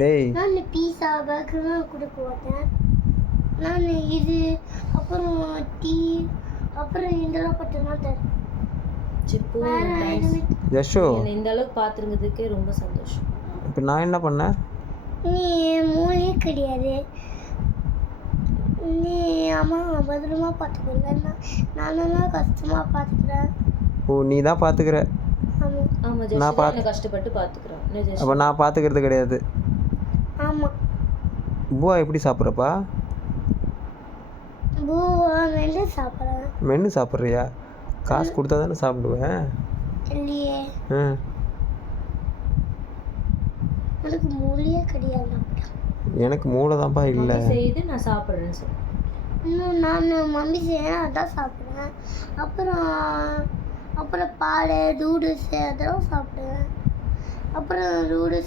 டேய் நான் பீஸா பர்கர்லாம் கொடுக்க மாட்டேன். நான் இது அப்புறம் டீ அப்புறம் இதெல்லாம் பட்ட மாட்டேன். சிப்பு யஷோ என்னை இந்த அளவுக்கு பார்த்துருங்கிறதுக்கே ரொம்ப சந்தோஷம். இப்போ நான் என்ன பண்ணேன்? நீ மூளையே கிடையாது. நீ அம்மா பத்திரமா பார்த்துக்கல, நானும் கஷ்டமாக பார்த்துக்கிறேன். ஓ நீ தான் பார்த்துக்கிற. ஆமாம் ஆமாம் நான் ஜெஷ் என்னை கஷ்டப்பட்டு பார்த்துக்குறோம். என்ன ஜெஷ்? அப்போ நான் பார்த்துக்கிறது கிடையாது. ஆமாம். பூவா எப்படி சாப்பிட்றப்பா? பூவா மென்று சாப்பிட்றேன். மென்று சாப்பிட்றியா? காசு கொடுத்தா தானே சாப்பிடுவேன். இல்லையே, ம் எனக்கு மூளையே கிடையாது. எனக்கு மூளை தான்ப்பா இல்லை. மம்மி செய்து நான் சாப்பிட்றேன்னு சொல்லு. இன்னும் நான் மம்மி செய்யணும் அதான் சாப்பிடுவேன். அப்புறம் அப்புறம் பால் நூடுல்ஸு அதெல்லாம் சாப்பிடுவேன். அப்புறம் நூடுல்ஸ்